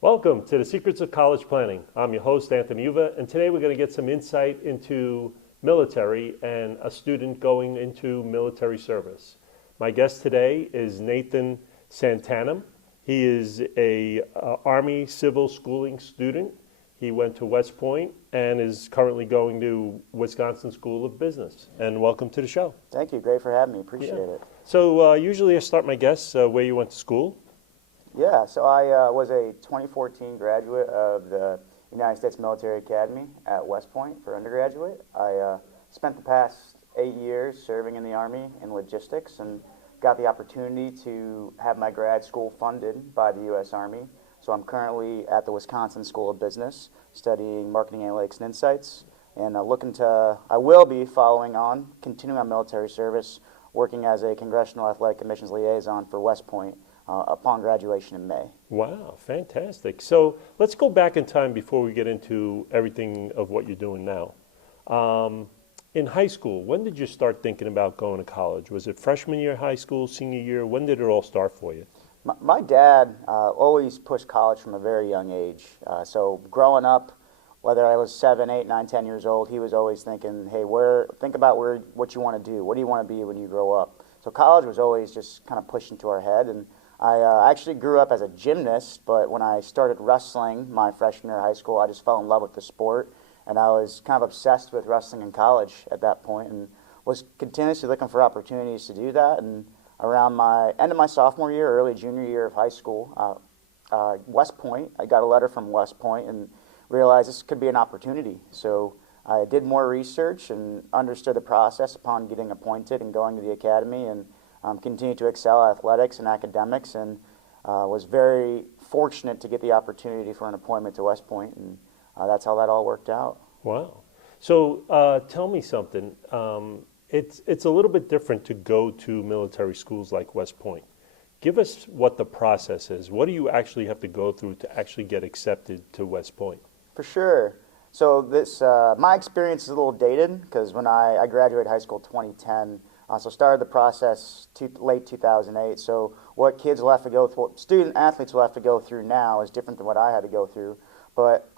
Welcome to the Secrets of College Planning. I'm your host, Santhanam, and today we're going to get some insight into military and a student going into military service. My guest today is Nathan Santhanam. He is a Army Civil Schooling student. He went to West Point and is currently going to Wisconsin School of Business. And welcome to the show. Thank you. Great for having me. Appreciate it. So usually I start my guests where you went to school. Yeah, so I was a 2014 graduate of the United States Military Academy at West Point for undergraduate. I spent the past 8 years serving in the Army in logistics and got the opportunity to have my grad school funded by the U.S. Army. So I'm currently at the Wisconsin School of Business studying marketing analytics and insights, and I will be following on, continuing on military service, working as a Congressional Athletic Commissions liaison for West Point upon graduation in May. Wow, fantastic. So let's go back in time before we get into everything of what you're doing now. In high school, when did you start thinking about going to college? Was it freshman year of high school, senior year? When did it all start for you? My dad always pushed college from a very young age. So growing up, whether I was 7, 8, 9, 10 years old, he was always thinking, hey, think about what you want to do. What do you want to be when you grow up? So college was always just kind of pushed into our head. And I actually grew up as a gymnast, but when I started wrestling my freshman year of high school, I just fell in love with the sport, and I was kind of obsessed with wrestling in college at that point and was continuously looking for opportunities to do that. And around my end of my sophomore year, early junior year of high school, West Point, I got a letter from West Point and realized this could be an opportunity. So I did more research and understood the process upon getting appointed and going to the academy, and continued to excel at athletics and academics, and was very fortunate to get the opportunity for an appointment to West Point, and that's how that all worked out. Wow. So tell me something. It's a little bit different to go to military schools like West Point. Give us what the process is. What do you actually have to go through to actually get accepted to West Point? For sure. So my experience is a little dated because when I graduated high school 2010, so started the process late 2008. So what kids will have to go through, what student athletes will have to go through now is different than what I had to go through. But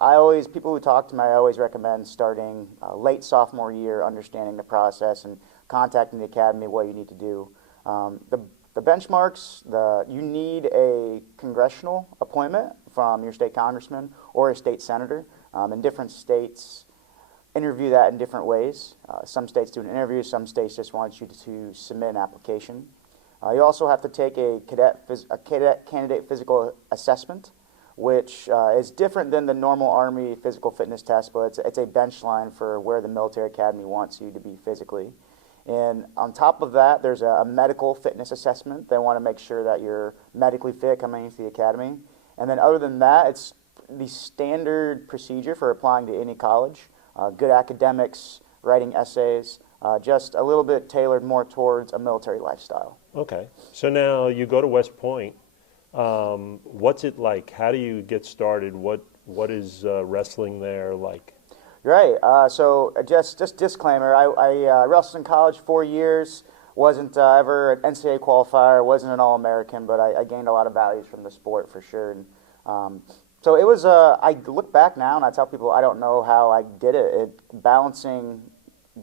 people who talk to me, I always recommend starting late sophomore year, understanding the process and contacting the academy, what you need to do. The benchmarks, you need a congressional appointment from your state congressman or a state senator. In different states, interview that in different ways. Some states do an interview, some states just want you to submit an application. You also have to take a cadet candidate physical assessment, which is different than the normal Army physical fitness test, but it's a bench line for where the military academy wants you to be physically. And on top of that, there's a medical fitness assessment. They want to make sure that you're medically fit coming into the academy. And then other than that, it's the standard procedure for applying to any college. Good academics, writing essays, just a little bit tailored more towards a military lifestyle. Okay. So now you go to West Point. What's it like? How do you get started? What is wrestling there like? Right. So just disclaimer, I wrestled in college 4 years, wasn't ever an NCAA qualifier, wasn't an All-American, but I gained a lot of values from the sport for sure. And so it was, I look back now and I tell people I don't know how I did it. Balancing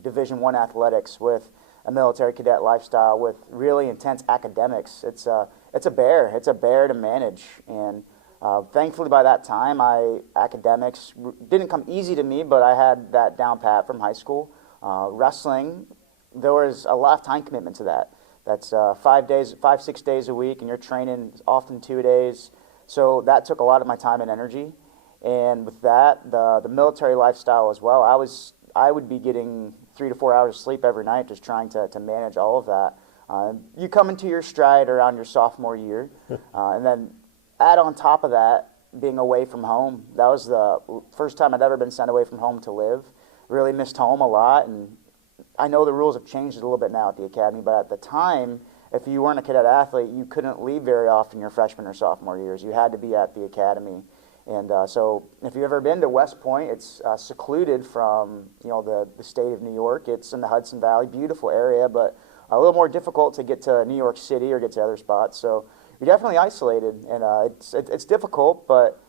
Division I athletics with a military cadet lifestyle with really intense academics. It's a bear. It's a bear to manage. And thankfully by that time, academics didn't come easy to me, but I had that down pat from high school. Wrestling, there was a lot of time commitment to that. That's 5, 6 days a week, and you're training often 2 days. So that took a lot of my time and energy, and with that, the military lifestyle as well. I would be getting 3 to 4 hours of sleep every night, just trying to manage all of that. You come into your stride around your sophomore year, and then add on top of that being away from home. That was the first time I'd ever been sent away from home to live. Really missed home a lot, and I know the rules have changed a little bit now at the academy, but at the time, if you weren't a cadet athlete, you couldn't leave very often your freshman or sophomore years. You had to be at the academy. And so if you've ever been to West Point, it's secluded from the state of New York. It's in the Hudson Valley, beautiful area, but a little more difficult to get to New York City or get to other spots. So you're definitely isolated, and it's difficult, but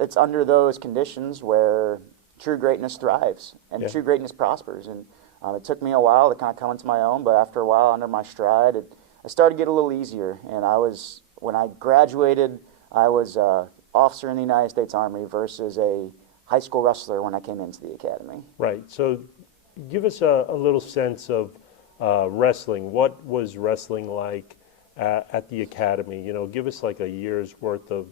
it's under those conditions where true greatness thrives and true greatness prospers. And it took me a while to kind of come into my own, but after a while, under my stride, it started to get a little easier. And when I graduated, I was officer in the United States Army versus a high school wrestler when I came into the academy. Right. So give us a little sense of wrestling. What was wrestling like at the academy? Give us like a year's worth of,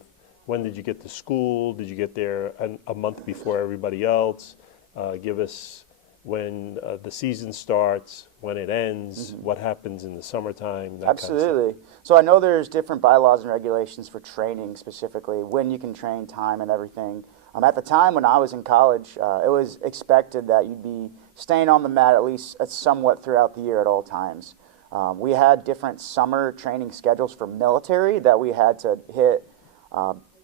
when did you get to school? Did you get there a month before everybody else? Give us when the season starts, when it ends, what happens in the summertime, that Absolutely. kind of stuff. So I know there's different bylaws and regulations for training specifically, when you can train, time and everything. At the time when I was in college, it was expected that you'd be staying on the mat at least somewhat throughout the year at all times. We had different summer training schedules for military that we had to hit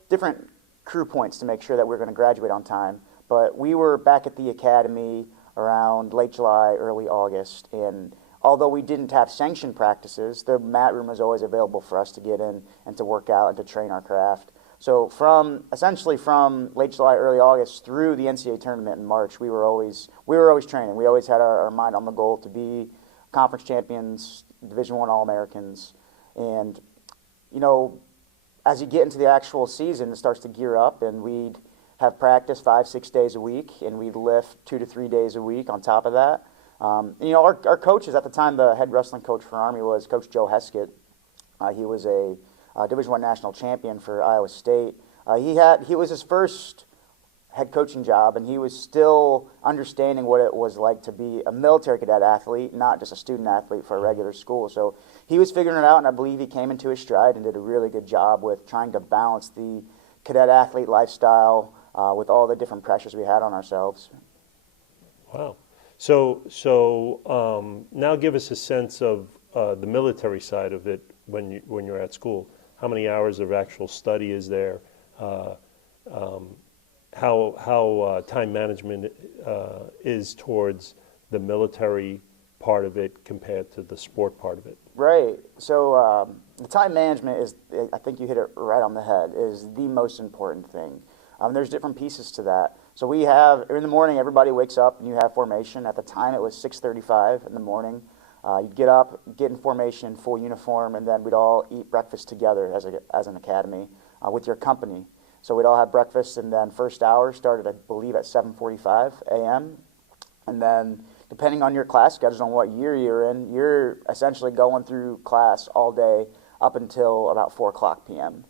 different crew points to make sure that we were going to graduate on time. But we were back at the academy around late July, early August, and although we didn't have sanctioned practices, the mat room was always available for us to get in and to work out and to train our craft. So essentially from late July, early August through the NCAA tournament in March, we were always training. We always had our mind on the goal to be conference champions, Division I All-Americans. And, as you get into the actual season, it starts to gear up, and we'd have practice 5-6 days a week, and we'd lift 2 to 3 days a week on top of that. Our coaches at the time, the head wrestling coach for Army was Coach Joe Heskett. He was a Division I national champion for Iowa State. He was his first head coaching job, and he was still understanding what it was like to be a military cadet athlete, not just a student athlete for a regular school. So he was figuring it out, and I believe he came into his stride and did a really good job with trying to balance the cadet athlete lifestyle with all the different pressures we had on ourselves. Wow. So now give us a sense of the military side of it when you're at school. How many hours of actual study is there? How time management is towards the military part of it compared to the sport part of it? Right. So the time management is, I think you hit it right on the head, is the most important thing. There's different pieces to that. So we have, in the morning, everybody wakes up and you have formation. At the time, it was 6:35 in the morning. You'd get up, get in formation, full uniform, and then we'd all eat breakfast together as an academy with your company. So we'd all have breakfast, and then first hour started, I believe, at 7:45 a.m. And then depending on your class schedule and what year you're in, you're essentially going through class all day up until about 4 o'clock p.m.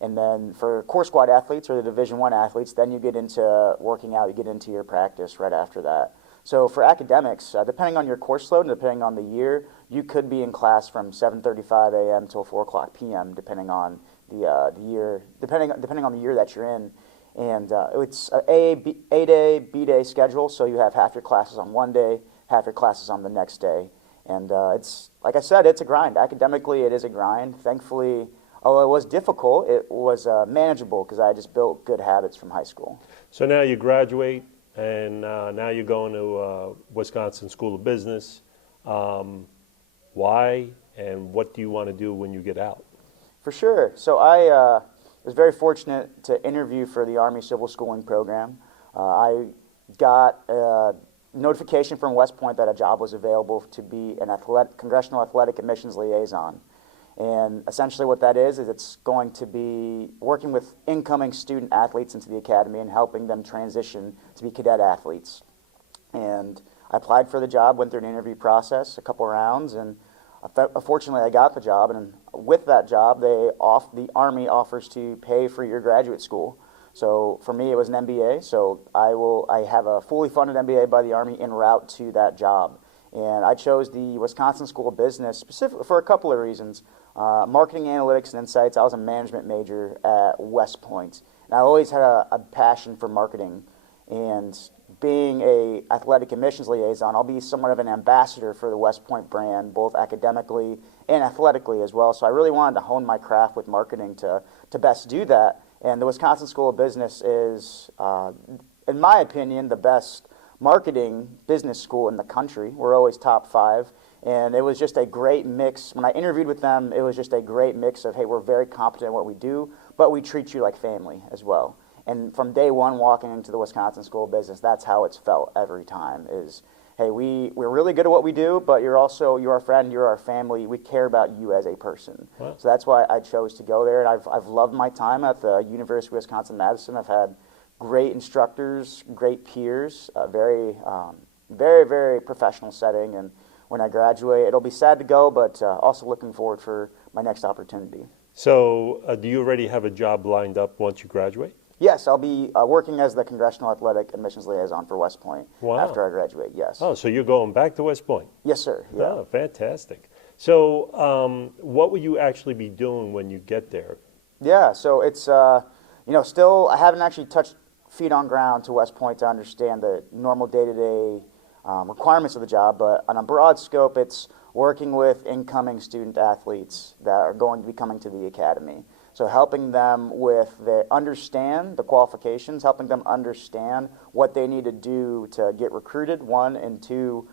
And then for core squad athletes or the Division I athletes, then you get into working out, you get into your practice right after that. So for academics, depending on your course load and depending on the year, you could be in class from 7:35 a.m. till 4 o'clock p.m. depending on the year, depending on the year that you're in. And it's an A-day, B-day schedule, so you have half your classes on one day, half your classes on the next day. And it's, like I said, it's a grind. Academically, it is a grind. Thankfully, although it was difficult, it was manageable because I just built good habits from high school. So now you graduate, and now you're going to Wisconsin School of Business. Why, and what do you want to do when you get out? For sure. So I was very fortunate to interview for the Army Civil Schooling Program. I got a notification from West Point that a job was available to be an Congressional Athletic Admissions Liaison. And essentially what that is it's going to be working with incoming student athletes into the academy and helping them transition to be cadet athletes. And I applied for the job, went through an interview process, a couple rounds, and fortunately I got the job. And with that job, the Army offers to pay for your graduate school. So for me, it was an MBA. So I have a fully funded MBA by the Army en route to that job. And I chose the Wisconsin School of Business specifically for a couple of reasons. Marketing, analytics, and insights. I was a management major at West Point. And I always had a passion for marketing. And being a athletic admissions liaison, I'll be somewhat of an ambassador for the West Point brand, both academically and athletically as well. So I really wanted to hone my craft with marketing to best do that. And the Wisconsin School of Business is, in my opinion, the best marketing business school in the country. We're always top 5. And it was just a great mix. When I interviewed with them, it was just a great mix of, hey, we're very competent in what we do, but we treat you like family as well. And from day one walking into the Wisconsin School of Business, that's how it's felt every time is, hey, we're really good at what we do, but you're our friend, you're our family. We care about you as a person. Wow. So that's why I chose to go there. And I've loved my time at the University of Wisconsin-Madison. I've had great instructors, great peers, very, very professional setting. And when I graduate, it'll be sad to go, but also looking forward for my next opportunity. So do you already have a job lined up once you graduate? Yes, I'll be working as the Congressional Athletic Admissions Liaison for West Point after I graduate, yes. Oh, so you're going back to West Point? Yes, sir. Yeah. Oh, fantastic. So what will you actually be doing when you get there? Yeah, so it's, still, I haven't actually touched feet on ground to West Point to understand the normal day-to-day requirements of the job, but on a broad scope, it's working with incoming student athletes that are going to be coming to the academy. So helping them understand the qualifications, helping them understand what they need to do to get recruited, 1, and 2,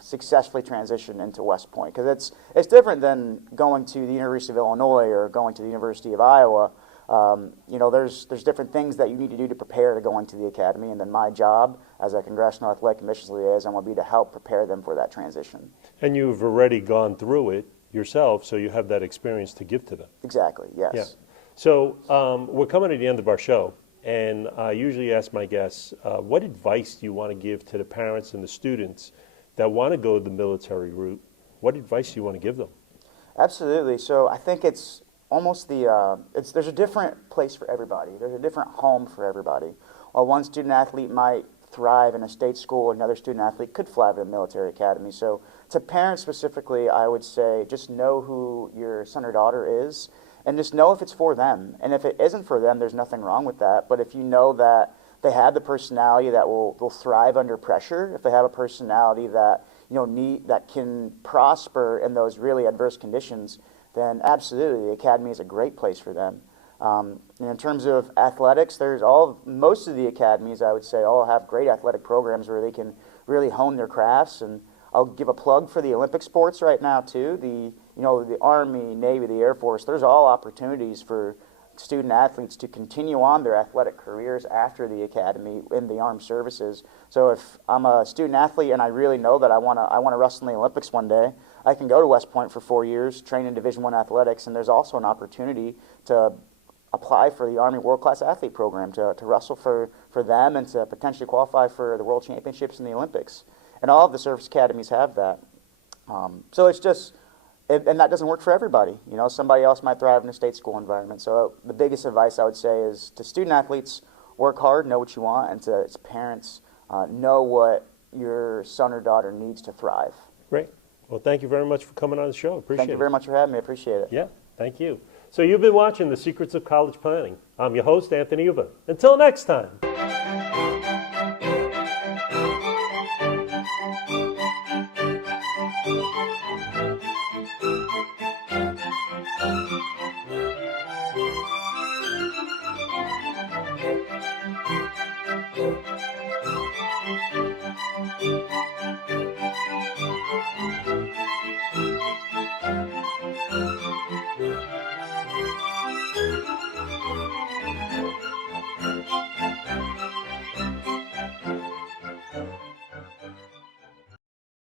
successfully transition into West Point. Because it's different than going to the University of Illinois or going to the University of Iowa. There's different things that you need to do to prepare to go into the academy, and then my job as a Congressional Athletic Admissions Liaison will be to help prepare them for that transition. And you've already gone through it yourself, so you have that experience to give to them. Exactly, yes. Yeah. So we're coming to the end of our show, and I usually ask my guests, what advice do you want to give to the parents and the students that want to go the military route? What advice do you want to give them? Absolutely. So I think it's almost there's a different place for everybody. There's a different home for everybody. While one student athlete might thrive in a state school, another student athlete could thrive in a military academy. So to parents specifically, I would say just know who your son or daughter is and just know if it's for them. And if it isn't for them, there's nothing wrong with that. But if you know that they have the personality that will thrive under pressure, if they have a personality that that can prosper in those really adverse conditions, then absolutely the academy is a great place for them. And in terms of athletics, most of the academies, I would say, all have great athletic programs where they can really hone their crafts. And I'll give a plug for the Olympic sports right now too. The Army, Navy, the Air Force. There's all opportunities for student athletes to continue on their athletic careers after the academy in the armed services. So if I'm a student athlete and I really know that I want to wrestle in the Olympics one day, I can go to West Point for 4 years, train in Division I athletics, and there's also an opportunity to apply for the Army World Class Athlete Program to wrestle for them and to potentially qualify for the World Championships and the Olympics. And all of the service academies have that. So it's just, and that doesn't work for everybody. Somebody else might thrive in a state school environment. So the biggest advice I would say is to student athletes, work hard, know what you want, and to its parents, know what your son or daughter needs to thrive. Great. Well, thank you very much for coming on the show. Appreciate it. Thank you very much for having me. I appreciate it. Yeah, thank you. So you've been watching The Secrets of College Planning. I'm your host, Anthony Uva. Until next time.